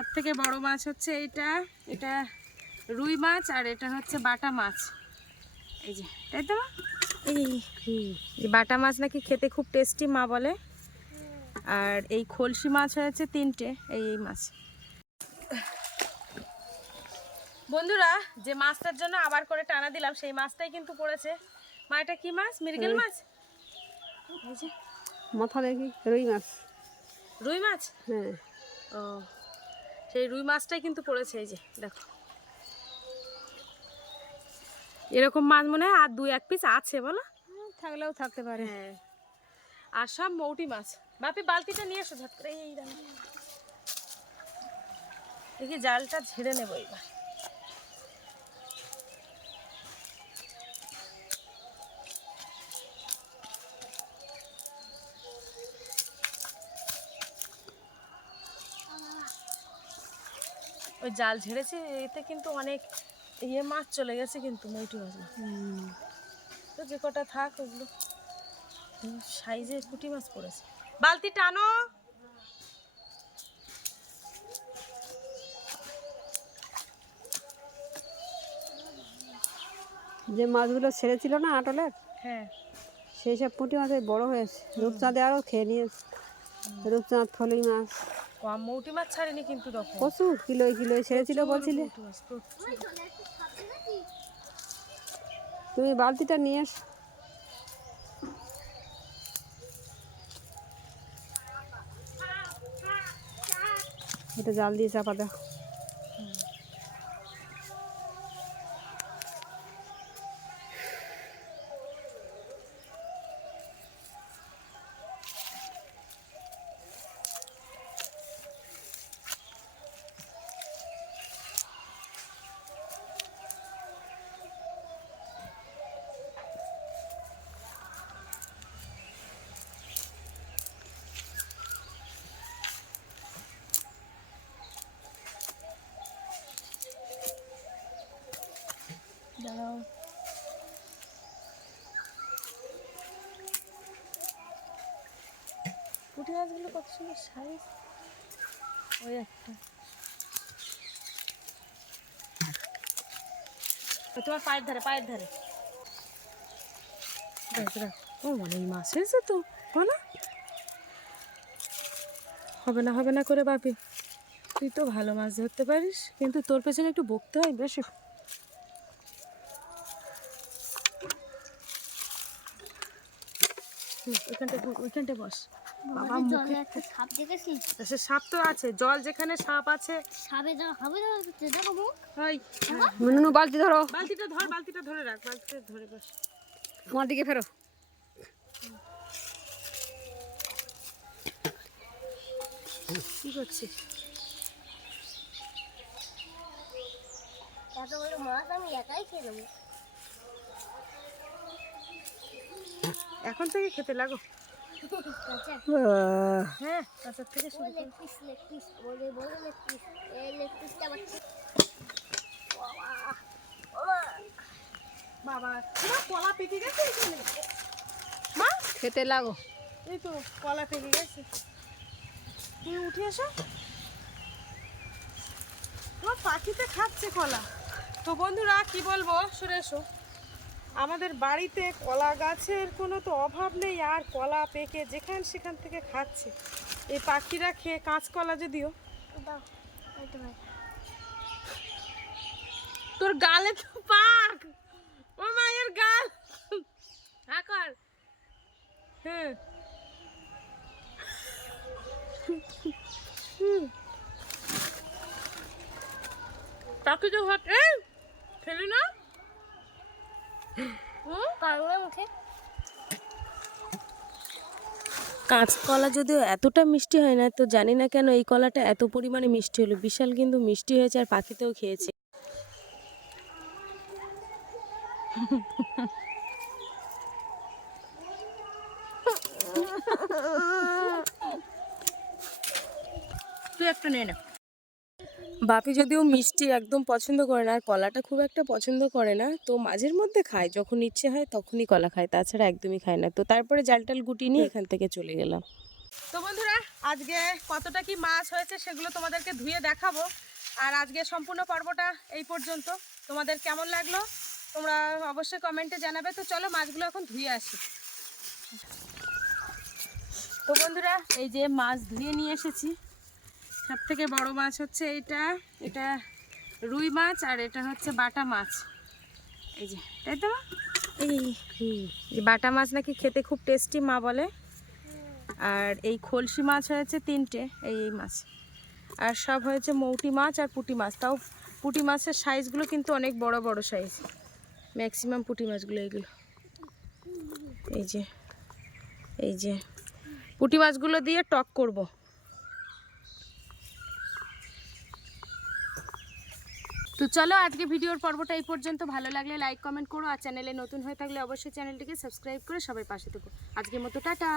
সব থেকে বড় মাছ হচ্ছে এইটা এটা রুই মাছ আর এটা হচ্ছে বাটা মাছ। এই যে তাই তো এই। এই বাটা মাছ নাকি খেতে খুব টেস্টি মা বলে। আর এই খলসি মাছ হয়েছে তিনটে এই এই মাছ। বন্ধুরা যে মাছটার জন্য আবার করে টানা দিলাম সেই মাছটাই কিন্তু পড়েছে। মা এটা কি মাছ? মৃগেল মাছ? মাথা দেখি রুই মাছ। রুই মাছ? হ্যাঁ। ও সেই রুই মাছটাই কিন্তু পড়েছে এই যে দেখো। এরকম মাছ মনে হয় আর দুই এক পিস আছে বলো? থাকলেও থাকতে পারে। হ্যাঁ। আর সব মৌটি মাছ। বাপি বালতিটা নিয়ে এসো ঝট করে। এই দাম দেখি জালটা ঝেড়ে নেব এবার। ওই জাল ঝেড়েছি এতে কিন্তু অনেক ইয়ে মাছ চলে গেছে কিন্তু মৌটি মাছ তো যে কটা থাক ওগুলো। সাইজে পুঁটি মাছ পড়েছে। বালতি টানো। যে মাছগুলো ছেড়েছিল না আটলের হ্যাঁ। সেই সব পুঁটি মাছ বড় হয়েছে। রূপচাঁদে আরও খেয়ে নিয়েছে। রূপচাঁদ ফলি মাছ। কম মৌটি মাছ ছাড়েনি কিন্তু তখন। প্রচুর কিলোয় কিলোয় ছেড়েছিল বলছিলে। তুমি বালতিটা নিয়ে এস। এটা জাল দিয়ে চাপা দাও। পুঁটি মাছগুলো কত সুন্দর সাইজ ওই একটা। তোমার পায়ের ধারে পায়ের ধারে। ও অনেক মাছ হয়েছে তো বলো হবে না হবে না করে বাপি তুই তো ভালো মাছ ধরতে পারিস কিন্তু তোর পেছনে একটু বকতে হয় বেশি। বস, ওইখানটায় বস। বাবা মুখে একটা সাপ দেখেছি সে সাপ তো আছে জল যেখানে সাপ আছে। সাপে যা হবে দেখো মুখ। ওই নুনু বালতি ধরো। বালতিটা ধর বালতিটা ধরে রাখ বালতিটা ধরে বস। আমার দিকে ফেরো। কি করছিস এত বড় মাছ আমি একাই খেয়ে নেব। এখন থেকে খেতে লাগো। খেতে লাগো। এই তো কলা পেকে গেছে তুমি উঠে এসো তোমার পাখিতে খাচ্ছে কলা। তো বন্ধুরা, কি বলব? শুনে এসো। আমাদের বাড়িতে কলা গাছের কোনো তো অভাব নেই আর কলা পেকে যেখান সেখান থেকে খাচ্ছে। এই পাখিরা খেয়ে কাঁচকলা যদিও। তোর গালে তো পাক! ও মায়ের গাল! হ্যাঁ পাখি তো এই! ফেলি না। কাঁচকলা যদিও এতটা মিষ্টি হয় না তো জানি না কেন এই কলাটা এত পরিমাণে মিষ্টি হলো। বিশাল কিন্তু মিষ্টি হয়েছে আর পাখিতেও খেয়েছে। তুই একটা নে না। বাপি যদিও মিষ্টি একদম পছন্দ করে না, আর কলাটা খুব একটা পছন্দ করে না, তো মাঝের মধ্যে খায়, যখন ইচ্ছে হয় তখনই কলা খায়, তাছাড়া একদমই খায় না। তো তারপরে জাল টাল গুটি নিয়ে এখান থেকে চলে গেলাম। তো বন্ধুরা, আজকে কতটা কি মাছ হয়েছে সেগুলো তোমাদেরকে ধুয়ে দেখাবো, আর আজকে সম্পূর্ণ পর্বটা এই পর্যন্ত। তোমাদের কেমন লাগল? তোমরা অবশ্যই কমেন্টে জানাবে। তো চলো মাছগুলো এখন ধুয়ে আসি। তো বন্ধুরা, এই যে মাছ ধুয়ে নিয়ে এসেছি। সব থেকে বড় মাছ হচ্ছে এটা। এটা রুই মাছ আর এটা হচ্ছে বাটা মাছ। এই যে, তাই তো এই বাটা মাছ নাকি খেতে খুব টেস্টি মা বলে। আর এই খলসি মাছ হয়েছে তিনটে, এই এই মাছ। আর সব হয়েছে মৌটি মাছ আর পুঁটি মাছ। তাও পুটি মাছের সাইজগুলো কিন্তু অনেক বড় বড় সাইজ। ম্যাক্সিমাম পুঁটি মাছগুলো এইগুলো এই যে এই যে, পুটি মাছগুলো দিয়ে টক করব। তো চলো আজকে ভিডিওর পর্বটা এই পর্যন্ত। ভালো লাগলে লাইক কমেন্ট করো আর চ্যানেলে নতুন হয়ে থাকলে অবশ্যই চ্যানেলটিকে সাবস্ক্রাইব করে সবাই পাশে থেকো। আজকের মতো টাটা।